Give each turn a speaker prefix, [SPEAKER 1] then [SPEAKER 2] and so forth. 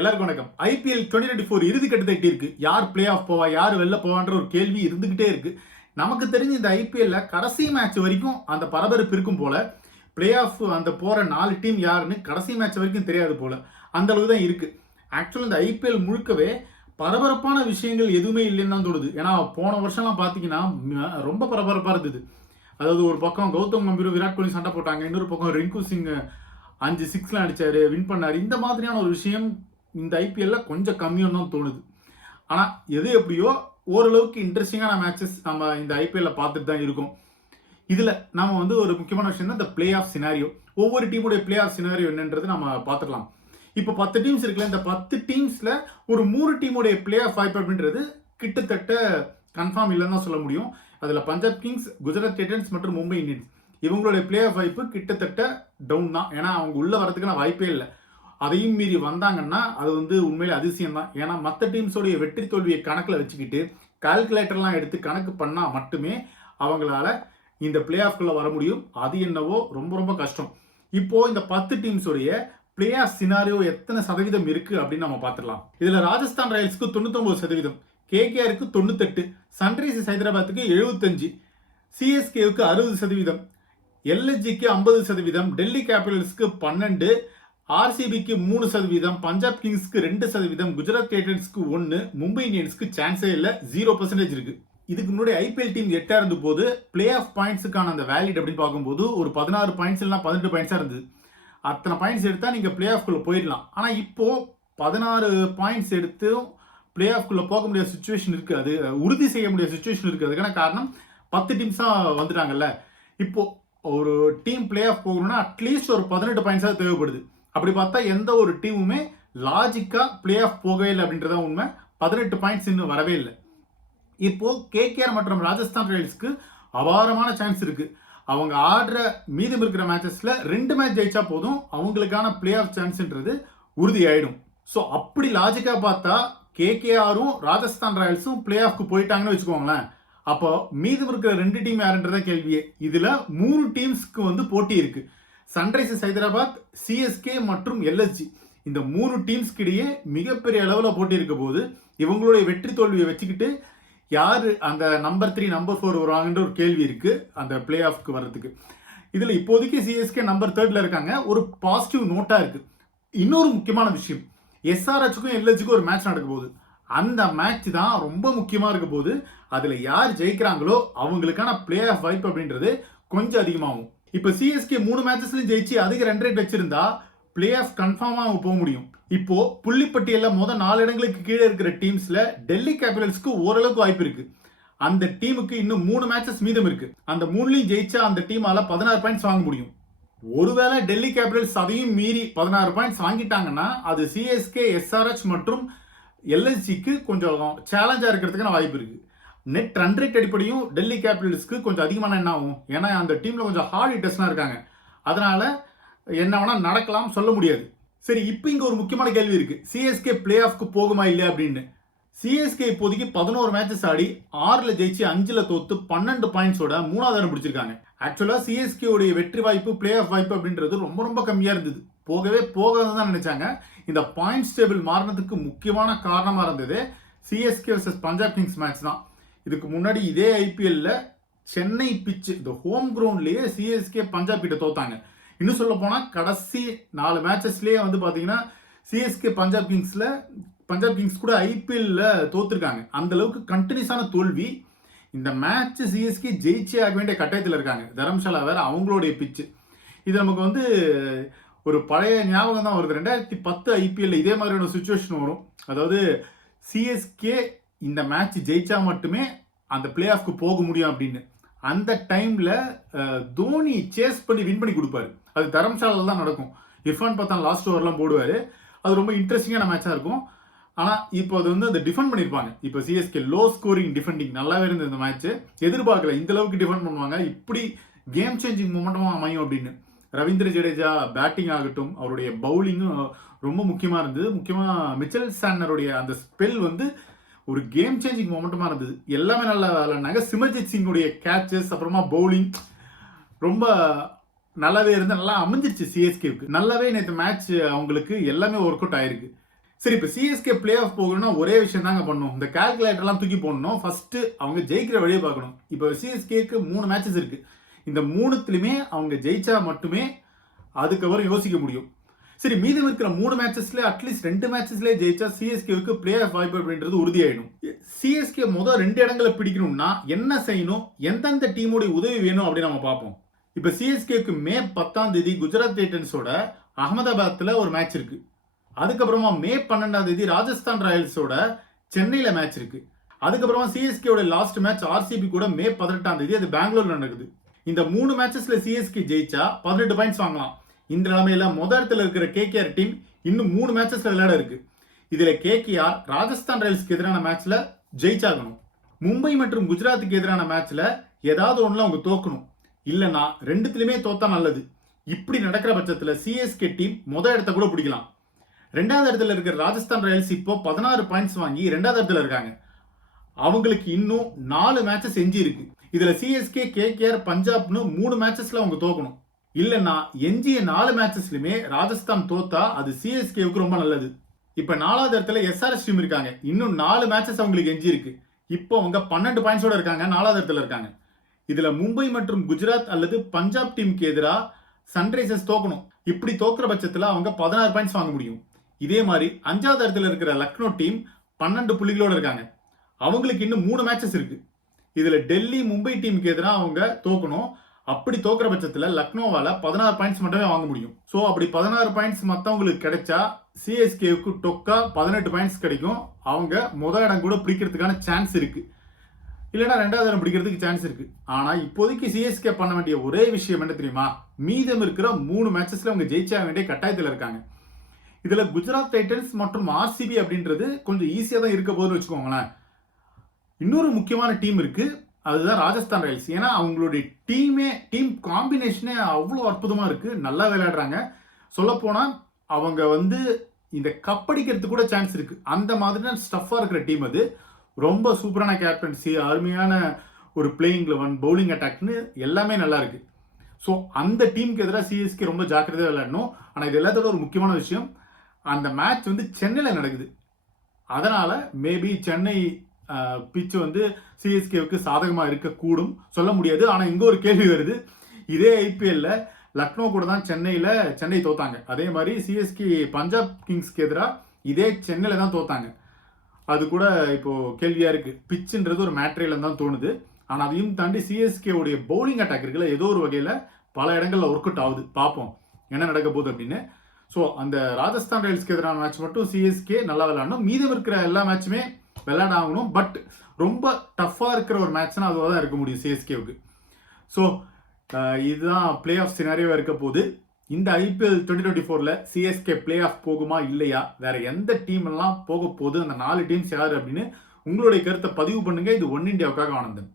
[SPEAKER 1] எல்லாருக்கும் வணக்கம். IPL twenty twenty four இறுதி கட்டத்தை எட்டியிருக்கு. யார் பிளே ஆஃப் போவா யார் வெளில போவான்ற ஒரு கேள்வி இருந்துகிட்டே இருக்கு. நமக்கு தெரிஞ்ச இந்த ஐபிஎல்ல கடைசி மேட்ச் வரைக்கும் அந்த பரபரப்பு இருக்கும் போல பிளே ஆஃப் அந்த போற நாலு டீம் யாருன்னு கடைசி மேட்ச் வரைக்கும் தெரியாது போல அந்த அளவுக்கு தான் இருக்கு. ஆக்சுவலாக இந்த ஐபிஎல் முழுக்கவே பரபரப்பான விஷயங்கள் எதுவுமே இல்லைன்னு தான் தோணுது. ஏன்னா போன வருஷம்லாம் பார்த்தீங்கன்னா ரொம்ப பரபரப்பாக இருந்தது. அதாவது ஒரு பக்கம் கௌதம் கம்பீரும் விராட் கோலி சண்டை போட்டாங்க இன்னொரு பக்கம் ரிங்கு சிங் அஞ்சு சிக்ஸ்லாம் அடித்தார் வின் பண்ணாரு. இந்த மாதிரியான ஒரு விஷயம் இந்த ஐபிஎல்ல கொஞ்சம் கம்மியாக தான் தோணுது. ஆனால் எது எப்படியோ ஓரளவுக்கு இன்ட்ரெஸ்டிங்கான மேட்சஸ் நம்ம இந்த ஐபிஎல்ல பார்த்துட்டு தான் இருக்கோம். இதில் நம்ம வந்து ஒரு முக்கியமான விஷயம் தான் இந்த பிளே ஆஃப் சினாரியோ ஒவ்வொரு டீமுடைய பிளே ஆஃப் சினாரியோ என்னன்றது நம்ம பார்த்துக்கலாம். இப்போ பத்து டீம்ஸ் இருக்குல்ல இந்த பத்து டீம்ஸில் ஒரு மூணு டீமுடைய பிளே ஆஃப் வாய்ப்பு அப்படின்றது கிட்டத்தட்ட கன்ஃபார்ம் இல்லைன்னு தான் சொல்ல முடியும். அதில் பஞ்சாப் கிங்ஸ் குஜராத் டைட்டன்ஸ் மற்றும் மும்பை இந்தியன்ஸ். இவங்களுடைய பிளே ஆஃப் வாய்ப்பு கிட்டத்தட்ட டவுன் தான். ஏன்னா அவங்க உள்ளே வரதுக்கான வாய்ப்பே இல்லை. அதையும் மீறி வந்தாங்கன்னா அது வந்து உண்மையிலே அதிசயம் தான் ஏன்னா மற்ற டீம்ஸோடைய வெற்றி தோல்வியை கணக்கில் வச்சுக்கிட்டு கால்குலேட்டர்லாம் எடுத்து கணக்கு பண்ணால் மட்டுமே அவங்களால இந்த பிளே ஆஃப்குள்ளே வர முடியும். அது என்னவோ ரொம்ப ரொம்ப கஷ்டம். இப்போது இந்த பத்து டீம்ஸோடைய பிளே ஆஃப் சினாரியோ எத்தனை சதவீதம் இருக்குது அப்படின்னு நம்ம பார்த்துடலாம். இதில் ராஜஸ்தான் ராயல்ஸ்க்கு தொண்ணூத்தொம்பது சதவீதம் கேகேஆருக்கு தொண்ணூத்தெட்டு சன்ரைசர்ஸ் ஹைதராபாத்துக்கு எழுபத்தஞ்சு சிஎஸ்கேவுக்கு அறுபது சதவீதம் எல்எஸ்ஜிக்கு ஐம்பது சதவீதம் டெல்லி கேபிட்டல்ஸ்க்கு பன்னெண்டு ஆர்சிபிக்கு மூணு சதவீதம் பஞ்சாப் கிங்ஸ்க்கு ரெண்டு சதவீதம் குஜராத் டைட்டன்ஸ்க்கு ஒன்று மும்பை இந்தியன்ஸ்க்கு சான்ஸே இல்லை ஜீரோ பர்சன்டேஜ் இருக்கு. இதுக்கு முன்னாடி ஐபிஎல் டீம் எட்டாக இருந்த போது பிளே ஆஃப் பாயிண்ட்ஸுக்கான அந்த வேலிட் அப்படின்னு பார்க்கும்போது ஒரு பதினாறு பாயிண்ட்ஸ் இல்லைனா பதினெட்டு பாயிண்ட்ஸாக இருந்தது. அத்தனை பாயிண்ட்ஸ் எடுத்தால் நீங்கள் பிளே ஆஃப்குள்ளே போயிடலாம். ஆனால் இப்போ பதினாறு பாயிண்ட்ஸ் எடுத்தும் பிளே ஆஃப்குள்ளே போக முடியாத சுச்சுவேஷன் இருக்குது அது உறுதி செய்ய முடியாத சுச்சுவேஷன் இருக்குது அதுக்கான காரணம் பத்து டீம்ஸாக வந்துட்டாங்கல்ல. இப்போது ஒரு டீம் பிளே ஆஃப் போகணும்னா அட்லீஸ்ட் ஒரு பதினெட்டு பாயிண்ட்ஸாக தேவைப்படுது. அப்படி பார்த்தா எந்த ஒரு டீமுமே லாஜிக்காக பிளே ஆஃப் போகவே இல்லை அப்படின்றதான் உண்மை. பதினெட்டு பாயிண்ட்ஸ் இன்னும் வரவே இல்லை. இப்போ கேகேஆர் மற்றும் ராஜஸ்தான் ராயல்ஸ்க்கு அபாரமான சான்ஸ் இருக்குது அவங்க ஆடுற மீதம் இருக்கிற மேட்சஸில் ரெண்டு மேட்ச் ஜெயிச்சா போதும். அவங்களுக்கான பிளே ஆஃப் சான்ஸ்ன்றது உறுதியாயிடும். ஸோ அப்படி லாஜிக்காக பார்த்தா கேகேஆரும் ராஜஸ்தான் ராயல்ஸும் பிளே ஆஃப்க்கு போயிட்டாங்கன்னு வச்சுக்கோங்களேன். அப்போ மீதம் இருக்கிற ரெண்டு டீம் யாருன்றத கேள்வியே. இதில் மூணு டீம்ஸ்க்கு வந்து போட்டி இருக்குது சன்ரைசர்ஸ் ஹைதராபாத் சிஎஸ்கே மற்றும் எல்எஸ்ஜி இந்த மூணு டீம்ஸ்க்கு இடையே மிகப்பெரிய அளவில் போட்டி இருக்க போது இவங்களுடைய வெற்றி தோல்வியை வச்சுக்கிட்டு யார் அந்த நம்பர் த்ரீ நம்பர் ஃபோர் வருவாங்கன்ற ஒரு கேள்வி இருக்குது அந்த பிளே ஆஃப்க்கு வர்றதுக்கு. இதில் இப்போதைக்கு சிஎஸ்கே நம்பர் தேர்டில் இருக்காங்க. ஒரு பாசிட்டிவ் நோட்டாக இருக்குது இன்னொரு முக்கியமான விஷயம் எஸ்ஆர்ஹெச்சுக்கும் எல்ஹெச்சுக்கும் ஒரு மேட்ச் நடக்க போகுது. அந்த மேட்ச் தான் ரொம்ப முக்கியமாக இருக்க போது அதில் யார் ஜெயிக்கிறாங்களோ அவங்களுக்கான பிளே ஆஃப் வாய்ப்பு அப்படின்றது கொஞ்சம் அதிகமாகும். இப்போ சிஎஸ்கே மூணு மேட்சஸ்லையும் ஜெயிச்சு அதிக ரன் ரேட் வச்சிருந்தா பிளே ஆஃப் கன்ஃபார்மாக அவங்க போக முடியும். இப்போ புள்ளிப்பட்டியலில் மொதல் நாலு இடங்களுக்கு கீழே இருக்கிற டீம்ஸில் டெல்லி கேபிட்டல்ஸ்க்கு ஓரளவுக்கு வாய்ப்பு இருக்கு. அந்த டீமுக்கு இன்னும் மூணு மேட்சஸ் மீதம் இருக்கு. அந்த மூணுலையும் ஜெயிச்சா அந்த டீமால பதினாறு பாயிண்ட்ஸ் வாங்க முடியும். ஒருவேளை டெல்லி கேபிட்டல்ஸ் அதையும் மீறி பதினாறு பாயிண்ட்ஸ் வாங்கிட்டாங்கன்னா அது சிஎஸ்கே எஸ்ஆர்ஹெச் மற்றும் எல்என்சிக்கு கொஞ்சம் சேலஞ்சாக இருக்கிறதுக்கான வாய்ப்பு இருக்குது நெட் ரன் ரேட் அடிப்படையும் டெல்லி கேபிட்டல்ஸ்க்கு கொஞ்சம் அதிகமான என்ன ஆகும்? ஏன்னா அந்த டீமில் கொஞ்சம் ஹார்ட் ஹிட்டர்ஸ்லாம் இருக்காங்க. அதனால் என்ன வேணால் நடக்கலாம் சொல்ல முடியாது. சரி இப்போ இங்கே ஒரு முக்கியமான கேள்வி இருக்குது சிஎஸ்கே பிளே ஆஃப்க்கு போகுமா இல்லையா அப்படின்னு. சிஎஸ்கே இப்போதைக்கு பதினோரு மேட்சஸ் ஆடி ஆறில் ஜெயிச்சு அஞ்சில் தோத்து பன்னெண்டு பாயிண்ட்ஸோட மூணாவது இடம் பிடிச்சிருக்காங்க. ஆக்சுவலாக சிஎஸ்கேவுடைய வெற்றி வாய்ப்பு பிளே ஆஃப் வாய்ப்பு அப்படின்றது ரொம்ப ரொம்ப கம்மியாக இருந்தது. போகவே போகாது தான் நினச்சாங்க. இந்த பாயிண்ட்ஸ் டேபிள் மாறினதுக்கு முக்கியமான காரணமாக இருந்தது CSK versus Punjab kings match தான். இதுக்கு முன்னாடி இதே ஐபிஎல்ல சென்னை பிச்சு இந்த ஹோம் கிரவுண்ட்லேயே சிஎஸ்கே பஞ்சாப் கிட்ட தோத்தாங்க. இன்னும் சொல்ல போனால் கடைசி நாலு மேட்சஸ்லேயே வந்து பார்த்தீங்கன்னா சிஎஸ்கே பஞ்சாப் கிங்ஸில் பஞ்சாப் கிங்ஸ் கூட ஐபிஎல்ல தோத்துருக்காங்க. அந்த அளவுக்கு கண்டினியூஸான தோல்வி. இந்த மேட்ச் சிஎஸ்கே ஜெயிச்சே ஆக வேண்டிய கட்டாயத்தில் இருக்காங்க. தரம்சாலா வேற அவங்களுடைய பிச்சு இது நமக்கு வந்து ஒரு பழைய ஞாபகம் தான் வருது. ரெண்டாயிரத்தி பத்து ஐபிஎல்ல இதே மாதிரியான சுச்சுவேஷன் வரும். அதாவது சிஎஸ்கே இந்த மேட்ச் ஜெயிச்சா மட்டுமே அந்த பிளே ஆஃப்க்கு போக முடியும் அப்படின்னு. அந்த டைமில் தோனி சேஸ் பண்ணி வின் பண்ணி கொடுப்பாரு. அது தரம்சாலில் தான் நடக்கும். இர்ஃபான் பார்த்தா லாஸ்ட் ஓவர்லாம் போடுவார். அது ரொம்ப இன்ட்ரெஸ்டிங்கான மேட்சாக இருக்கும். ஆனால் இப்போ அது வந்து அந்த டிஃபெண்ட் பண்ணியிருப்பாங்க இப்போ சிஎஸ்கே லோ ஸ்கோரிங் டிஃபெண்டிங் நல்லாவே இருந்தது இந்த மேட்ச் எதிர்பார்க்கல இந்த அளவுக்கு டிஃபெண்ட் பண்ணுவாங்க. இப்படி கேம் சேஞ்சிங் மூமெண்டமா அமையும் அப்படின்னு. ரவீந்திர ஜடேஜா பேட்டிங் ஆகட்டும் அவருடைய பவுலிங்கும் ரொம்ப முக்கியமாக இருந்தது. முக்கியமாக மிச்சல் சான்னருடைய அந்த ஸ்பெல் வந்து ஒரு கேம் சேஞ்சிங் மொமெண்டமா இருந்தது. எல்லாமே நல்லா விளையாடினாங்க. சிமர்ஜித் சிங்குடைய கேட்சஸ் அப்புறமா பவுலிங் ரொம்ப நல்லாவே இருந்து நல்லா அமைஞ்சிருச்சு சிஎஸ்கேவுக்கு நல்லாவே நேற்று மேட்ச் அவங்களுக்கு எல்லாமே ஒர்க் அவுட் ஆயிருக்கு. சரி இப்போ சிஎஸ்கே பிளே ஆஃப் போகணும்னா ஒரே விஷயம் தாங்க பண்ணணும். இந்த கால்குலேட்டர்லாம் தூக்கி போடணும். ஃபஸ்ட்டு அவங்க ஜெயிக்கிற வழியை பார்க்கணும். இப்போ சிஎஸ்கேக்கு மூணு மேட்சஸ் இருக்குது இந்த மூணுத்துலையுமே அவங்க ஜெயிச்சா மட்டுமே அதுக்கப்புறம் யோசிக்க முடியும். சரி மீதம் இருக்கிற மூணு மேட்சஸ்ல அட்லீஸ்ட் ரெண்டு மேட்சஸ்ல ஜெயிச்சா சிஎஸ்கேவுக்கு பிளே ஆஃப் வாய்ப்பு அப்படின்றது உறுதியாயிடும். சிஎஸ்கே முதல் ரெண்டு இடங்களை பிடிக்கணும்னா என்ன செய்யணும்? எந்தெந்த டீமுடைய உதவி வேணும் அப்படின்னு நம்ம பார்ப்போம். இப்போ சிஎஸ்கேக்கு மே பத்தாம் தேதி குஜராத் டைட்டன்ஸோட அகமதாபாத்தில் ஒரு மேட்ச் இருக்கு. அதுக்கப்புறமா மே பன்னெண்டாம் தேதி ராஜஸ்தான் ராயல்ஸோட சென்னையில் மேட்ச் இருக்கு. அதுக்கப்புறமா சிஎஸ்கேவோட லாஸ்ட் மேட்ச் ஆர்சிபி கூட மே பதினெட்டாம் தேதி அது பெங்களூர்ல நடக்குது. இந்த மூணு மேட்சஸ்ல சிஎஸ்கே ஜெயிச்சா பதினெட்டு பாயிண்ட்ஸ் வாங்கலாம். இந்த நிலைமையில முத இடத்துல இருக்கிற கேகேஆர் டீம் இன்னும் மூணு மேட்சஸ்ல விளையாட இருக்கு. இதுல கேகேஆர் ராஜஸ்தான் ராயல்ஸ்க்கு எதிரான மேட்ச்ல ஜெயிச்சாகணும். மும்பை மற்றும் குஜராத்துக்கு எதிரான மேட்ச்ல ஏதாவது ஒன்றில் அவங்க தோக்கணும். இல்லைன்னா ரெண்டுத்துலையுமே தோத்தா நல்லது. இப்படி நடக்கிற பட்சத்தில் சிஎஸ்கே டீம் முத இடத்த கூட பிடிக்கலாம். ரெண்டாவது இடத்துல இருக்கிற ராஜஸ்தான் ராயல்ஸ் இப்போ பதினாறு பாயிண்ட்ஸ் வாங்கி ரெண்டாவது இடத்துல இருக்காங்க. அவங்களுக்கு இன்னும் நாலு மேட்சஸ் எஞ்சி இருக்கு இதுல சிஎஸ்கே கேகேஆர் பஞ்சாப்னு மூணு மேட்சஸ்ல அவங்க தோக்கணும். இல்லைன்னா எஞ்சிய நாலு மேட்சஸ்லயுமே ராஜஸ்தான் தோத்தா அது சிஎஸ்கேவுக்கு ரொம்ப நல்லது. இப்ப நாலாவது இடத்துல எஸ்ஆர்எஸ் டீம் இருக்காங்க. இன்னும் நாலு மேட்சஸ் அவங்களுக்கு எஞ்சி இருக்கு இப்போ அவங்க பன்னெண்டு பாயிண்ட்ஸோட இருக்காங்க நாலாவது இடத்துல இருக்காங்க. இதுல மும்பை மற்றும் குஜராத் அல்லது பஞ்சாப் டீமுக்கு எதிராக சன்ரைசர்ஸ் தோக்கணும். இப்படி தோக்குற பட்சத்தில் அவங்க பதினாறு பாயிண்ட்ஸ் வாங்க முடியும். இதே மாதிரி அஞ்சாவது இடத்துல இருக்கிற லக்னோ டீம் பன்னெண்டு புள்ளிகளோட இருக்காங்க. அவங்களுக்கு இன்னும் மூணு மேட்சஸ் இருக்கு. இதுல டெல்லி மும்பை டீமுக்கு எதிராக அவங்க தோக்கணும். அப்படி தோக்குற பட்சத்தில் லக்னோவால் பதினாறு பாயிண்ட்ஸ் மட்டுமே வாங்க முடியும். ஸோ அப்படி பதினாறு பாயிண்ட்ஸ் மற்றவங்களுக்கு கிடைச்சா சிஎஸ்கேவுக்கு டொக்கா பதினெட்டு பாயிண்ட்ஸ் கிடைக்கும். அவங்க முதல் இடம் கூட பிடிக்கிறதுக்கான சான்ஸ் இருக்கு. இல்லைன்னா ரெண்டாவது இடம் பிடிக்கிறதுக்கு சான்ஸ் இருக்கு. ஆனால் இப்போதைக்கு சிஎஸ்கே பண்ண வேண்டிய ஒரே விஷயம் என்ன தெரியுமா? மீதம் இருக்கிற மூணு மேட்சஸ்ல அவங்க ஜெயிச்சா வேண்டிய கட்டாயத்தில் இருக்காங்க. இதில் குஜராத் டைட்டன்ஸ் மற்றும் ஆர்சிபி அப்படின்றது கொஞ்சம் ஈஸியாக தான் இருக்க போதுன்னு வச்சுக்கோங்களேன். இன்னொரு முக்கியமான டீம் இருக்குது அதுதான் ராஜஸ்தான் ராயல்ஸ் ஏன்னா அவங்களுடைய டீமே டீம் காம்பினேஷனே அவ்வளோ அற்புதமாக இருக்குது நல்லா விளையாடுறாங்க. சொல்லப்போனால் அவங்க வந்து இந்த கப்படிக்கிறதுக்கு கூட சான்ஸ் இருக்குது அந்த மாதிரியான ஸ்டஃப்பாக இருக்கிற டீம் அது. ரொம்ப சூப்பரான கேப்டன்சி அருமையான ஒரு பிளேயிங் லெவன் பவுலிங் அட்டாக்னு எல்லாமே நல்லா இருக்கு. ஸோ அந்த டீமுக்கு எதிராக சிஎஸ்கே ரொம்ப ஜாக்கிரதையாக விளையாடணும். ஆனால் இது எல்லாத்தோட ஒரு முக்கியமான விஷயம். அந்த மேட்ச் வந்து சென்னையில் நடக்குது. அதனால் மேபி சென்னை பிச்சு வந்து சிஎஸ்கேவுக்கு சாதகமாக இருக்கக்கூடும். சொல்ல முடியாது. ஆனால் இங்கே ஒரு கேள்வி வருது. இதே ஐபிஎல்ல லக்னோ கூட தான் சென்னையில் சென்னை தோத்தாங்க. அதே மாதிரி சிஎஸ்கே பஞ்சாப் கிங்ஸ்க்கு எதிராக இதே சென்னையில் தான் தோத்தாங்க. அது கூட இப்போது கேள்வியாக இருக்குது பிச்சுன்றது ஒரு மேட்ரியல் தான் தோணுது. ஆனால் அதையும் தாண்டி சிஎஸ்கேவுடைய பவுலிங் அட்டாக் இருக்குல்ல ஏதோ ஒரு வகையில் பல இடங்களில் ஒர்க் அவுட் ஆகுது. பார்ப்போம். என்ன நடக்க போகுது அப்படின்னு. ஸோ அந்த ராஜஸ்தான் ராயல்ஸ்க்கு எதிரான மேட்ச் மட்டும் சிஎஸ்கே நல்லா விளாடணும் மீதம் இருக்கிற எல்லா மேட்சுமே விளையாட ஆகணும் பட் ரொம்ப டஃப்பாக இருக்கிற ஒரு மேட்ச்னா அதுவாக தான் இருக்க முடியும் சிஎஸ்கேவுக்கு ஸோ இதுதான் பிளே ஆஃப் சினாரியோவாக இருக்க போது இந்த ஐபிஎல் டுவெண்ட்டி டுவெண்ட்டி ஃபோரில் சிஎஸ்கே பிளே ஆஃப் போகுமா இல்லையா? வேற எந்த டீம் எல்லாம் போக போகுது? அந்த நாலு டீம்ஸ் யார் அப்படின்னு உங்களுடைய கருத்தை பதிவு பண்ணுங்க. இது ஒன் இண்டியாவுக்காக ஆனந்தன்.